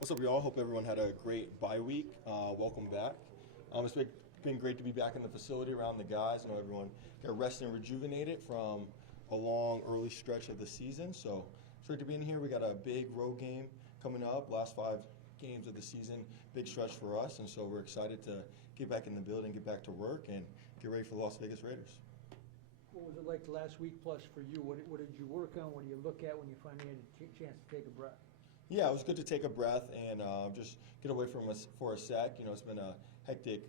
What's up, y'all? Hope everyone had a great bye week. Welcome back. It's been great to be back in the facility around the guys. I know everyone got rested and rejuvenated from a long early stretch of the season. So it's great to be in here. We got a big road game coming up. Last 5 games of the season, big stretch for us. And so we're excited to get back in the building, get back to work, and get ready for the Las Vegas Raiders. What was it like the last week plus for you? What did you work on? What do you look at when you finally had a chance to take a breath? Yeah, it was good to take a breath and just get away from us for a sec. It's been a hectic,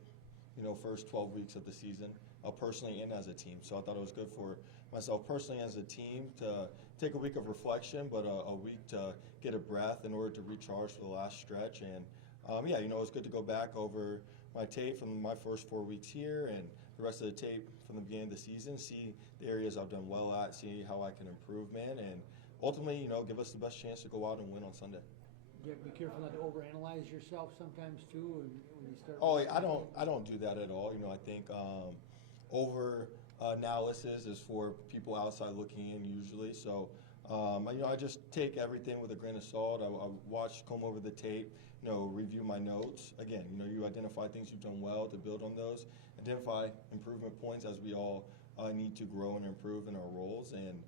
first 12 weeks of the season, personally and as a team. So I thought it was good for myself personally as a team to take a week of reflection, but a week to get a breath in order to recharge for the last stretch. And it was good to go back over my tape from my first 4 weeks here and the rest of the tape from the beginning of the season, see the areas I've done well at, see how I can improve, man, and ultimately, give us the best chance to go out and win on Sunday. You have to be careful not to overanalyze yourself sometimes too, and when you start. Oh, I don't do that at all. I think over analysis is for people outside looking in usually. So, I just take everything with a grain of salt. I comb over the tape, review my notes. Again, you identify things you've done well to build on those, identify improvement points as we all need to grow and improve in our roles, and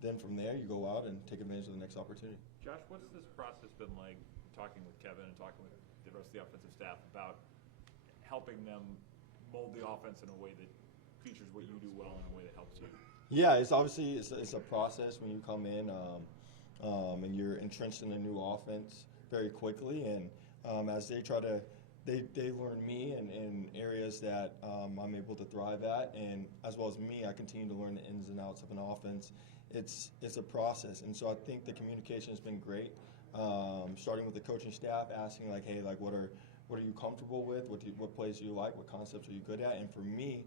then from there, you go out and take advantage of the next opportunity. Josh, what's this process been like, talking with Kevin and talking with the rest of the offensive staff about helping them mold the offense in a way that features what you do well in a way that helps you? Yeah, it's obviously it's a process when you come in and you're entrenched in a new offense very quickly, and as they try to they learn me in areas that I'm able to thrive at, and as well as me, I continue to learn the ins and outs of an offense. It's a process, and so I think the communication has been great. Starting with the coaching staff, asking like, hey, like what are you comfortable with? What plays do you like? What concepts are you good at? And for me,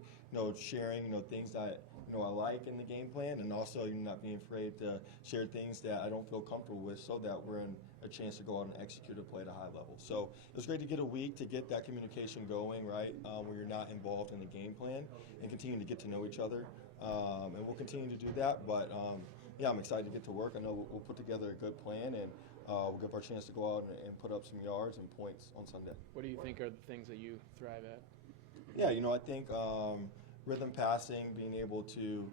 sharing things that I like in the game plan, and also not being afraid to share things that I don't feel comfortable with, so that we're in a chance to go out and execute a play at a high level. So it was great to get a week to get that communication going, right, where you're not involved in the game plan, and continue to get to know each other. And we'll continue to do that, but I'm excited to get to work. I know we'll put together a good plan, and we'll give our chance to go out and put up some yards and points on Sunday. What do you think are the things that you thrive at? Yeah, I think rhythm passing, being able to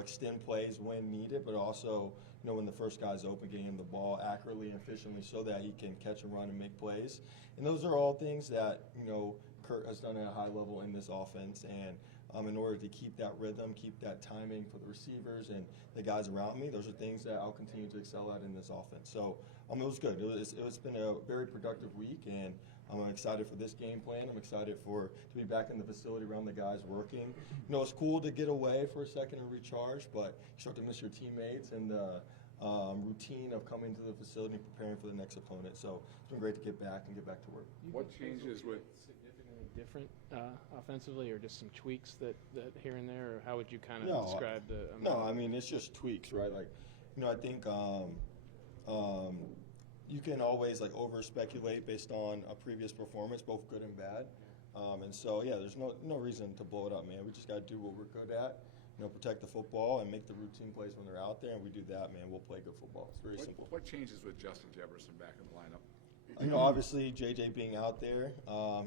extend plays when needed, but also when the first guy's open, getting him the ball accurately and efficiently so that he can catch and run and make plays. And those are all things that Kurt has done at a high level in this offense, and in order to keep that rhythm, keep that timing for the receivers and the guys around me, those are things that I'll continue to excel at in this offense. So it was good. It's been a very productive week, and I'm excited for this game plan. I'm excited to be back in the facility around the guys working. It's cool to get away for a second and recharge, but you start to miss your teammates and the routine of coming to the facility and preparing for the next opponent. So it's been great to get back to work. What changes with significantly different offensively, or just some tweaks that here and there, or how would you kind of describe the? No, I mean it's just tweaks, right? Like, I think you can always over speculate based on a previous performance, both good and bad. And so there's no reason to blow it up, man. We just got to do what we're good at. Protect the football and make the routine plays when they're out there, and we do that, man. We'll play good football. It's very simple. What changes with Justin Jefferson back in the lineup? Obviously, JJ being out there,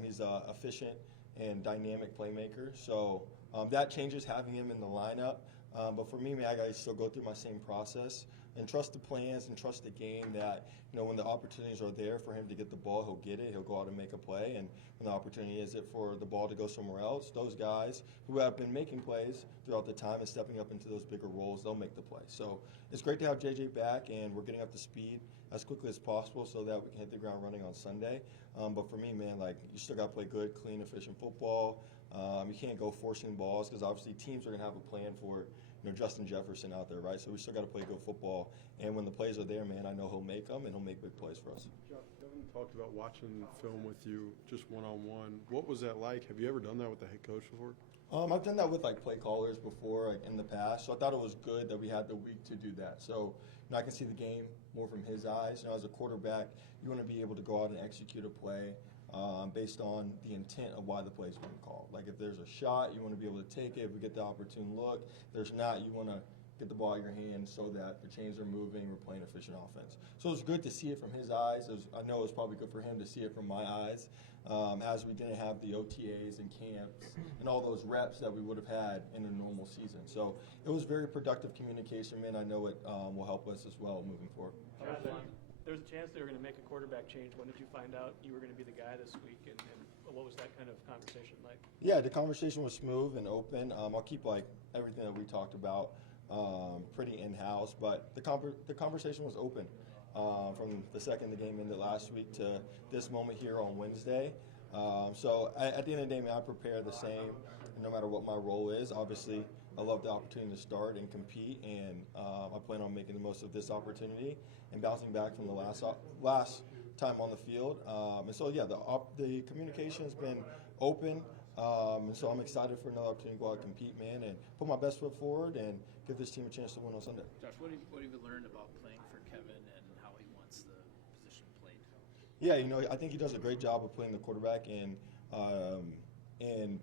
he's an efficient and dynamic playmaker. So that changes having him in the lineup. But for me, man, I got to still go through my same process and trust the plans and trust the game that, when the opportunities are there for him to get the ball, he'll get it. He'll go out and make a play. And when the opportunity is for the ball to go somewhere else, those guys who have been making plays throughout the time and stepping up into those bigger roles, they'll make the play. So it's great to have JJ back, and we're getting up to speed as quickly as possible so that we can hit the ground running on Sunday. But for me, man, you still got to play good, clean, efficient football. You can't go forcing balls because obviously teams are going to have a plan for Justin Jefferson out there, right? So we still got to play good football. And when the plays are there, man, I know he'll make them, and he'll make big plays for us. Kevin talked about watching film with you just one-on-one. What was that like? Have you ever done that with the head coach before? I've done that with play callers before, in the past. So I thought it was good that we had the week to do that. So I can see the game more from his eyes. As a quarterback, you want to be able to go out and execute a play based on the intent of why the play is being called. Like if there's a shot, you want to be able to take it. If we get the opportune look, if there's not, you want to get the ball out of your hands so that the chains are moving, we're playing efficient offense. So it's good to see it from his eyes. I know it's probably good for him to see it from my eyes, as we didn't have the OTAs and camps and all those reps that we would have had in a normal season. So it was very productive communication, man. I know it will help us as well moving forward. There's a chance they were going to make a quarterback change. When did you find out you were going to be the guy this week, and what was that kind of conversation like? Yeah, the conversation was smooth and open. I'll keep like everything that we talked about pretty in-house, but the conversation was open from the second the game ended last week to this moment here on Wednesday. So at the end of the day, man, I prepare the same no matter what my role is. Obviously, I love the opportunity to start and compete, and I plan on making the most of this opportunity and bouncing back from the last time on the field. And so, yeah, the communication has been open, and so I'm excited for another opportunity to go out and compete, man, and put my best foot forward and give this team a chance to win on Sunday. Josh, what have you learned about playing for Kevin and how he wants the position played? Yeah, I think he does a great job of playing the quarterback in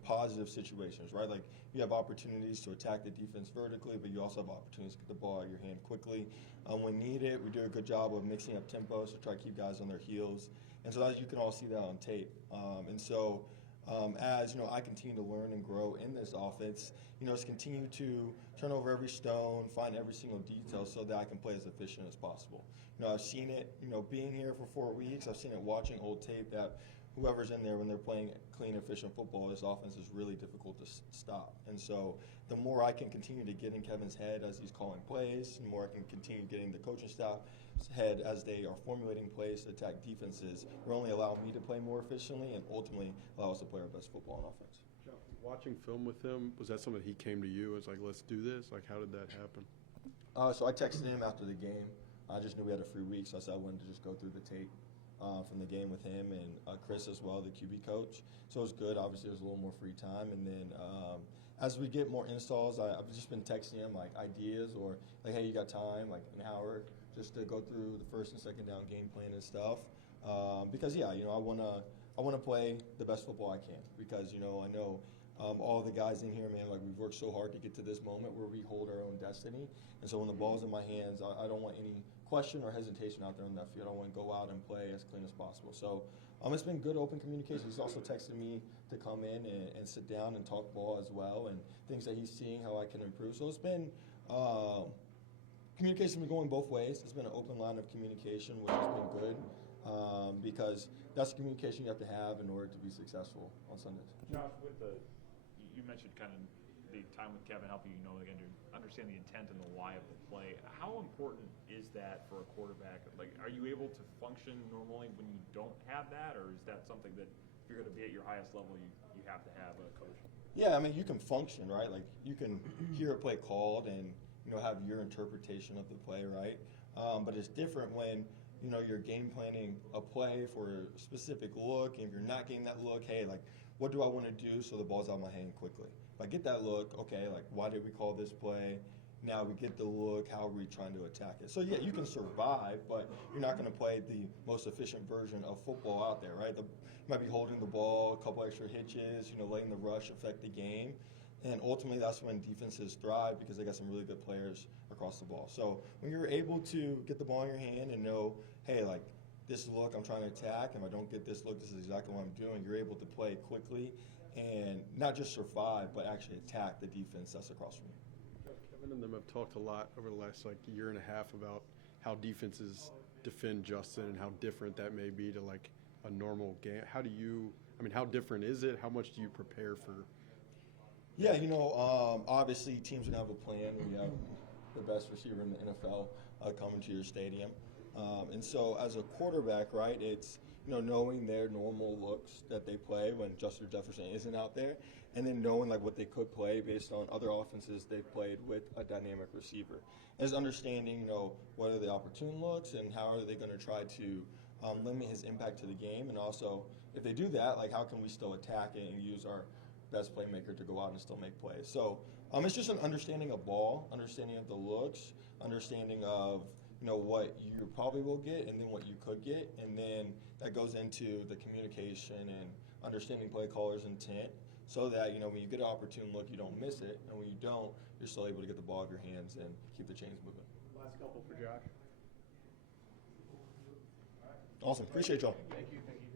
positive situations, right? Like, you have opportunities to attack the defense vertically, but you also have opportunities to get the ball out of your hand quickly. When needed, we do a good job of mixing up tempos to try to keep guys on their heels. And so as you can all see that on tape. As I continue to learn and grow in this offense, it's continue to turn over every stone, find every single detail so that I can play as efficient as possible. I've seen it, being here for 4 weeks, I've seen it watching old tape that whoever's in there when they're playing clean, efficient football, this offense is really difficult to stop. And so the more I can continue to get in Kevin's head as he's calling plays, the more I can continue getting the coaching staff's head as they are formulating plays to attack defenses, will only allow me to play more efficiently and ultimately allow us to play our best football on offense. Watching film with him, was that something he came to you as like, let's do this? Like, how did that happen? So I texted him after the game. I just knew we had a free week, so I said I wanted to just go through the tape from the game with him and Chris as well, the QB coach. So it was good. Obviously, there's a little more free time. And then as we get more installs, I've just been texting him like ideas or like, hey, you got time, like an hour, just to go through the first and second down game plan and stuff. Because I wanna play the best football I can. Because I know all the guys in here, man, like we've worked so hard to get to this moment where we hold our own destiny. And so when the ball's in my hands, I don't want any question or hesitation out there on that field. I want to go out and play as clean as possible. So it's been good open communication. He's also texted me to come in and sit down and talk ball as well and things that he's seeing, how I can improve. So it's been communication been going both ways. It's been an open line of communication, which has been good because that's the communication you have to have in order to be successful on Sundays. Josh, you mentioned kind of the time with Kevin helping you again to understand the intent and the why of the play. How important is that for a quarterback? Like, are you able to function normally when you don't have that, or is that something that if you're going to be at your highest level, you have to have a coach? Yeah, I mean, you can function, right? Like, you can hear a play called and have your interpretation of the play, right? But it's different when you're game planning a play for a specific look, and if you're not getting that look, hey, like, what do I want to do so the ball's out of my hand quickly? If I get that look, okay, like, why did we call this play? Now we get the look, how are we trying to attack it? So, yeah, you can survive, but you're not going to play the most efficient version of football out there, right? You might be holding the ball, a couple extra hitches, letting the rush affect the game. And ultimately, that's when defenses thrive because they got some really good players across the ball. So when you're able to get the ball in your hand and know, hey, like, this look I'm trying to attack, and if I don't get this look, this is exactly what I'm doing, you're able to play quickly and not just survive, but actually attack the defense that's across from you. Kevin and them have talked a lot over the last year and a half about how defenses defend Justin and how different that may be to like a normal game. How different is it? How much do you prepare for? Yeah, obviously teams are going to have a plan. We have the best receiver in the NFL coming to your stadium. And so as a quarterback, right, it's, knowing their normal looks that they play when Justin Jefferson isn't out there, and then knowing like what they could play based on other offenses they've played with a dynamic receiver. And it's understanding, what are the opportune looks and how are they going to try to limit his impact to the game. And also, if they do that, like, how can we still attack it and use our best playmaker to go out and still make plays. So it's just an understanding of ball, understanding of the looks, understanding of what you probably will get and then what you could get, and then that goes into the communication and understanding play caller's intent so that when you get an opportune look, you don't miss it, and when you don't, you're still able to get the ball out of your hands and keep the chains moving. Last couple for Josh. Awesome. Appreciate y'all. Thank you.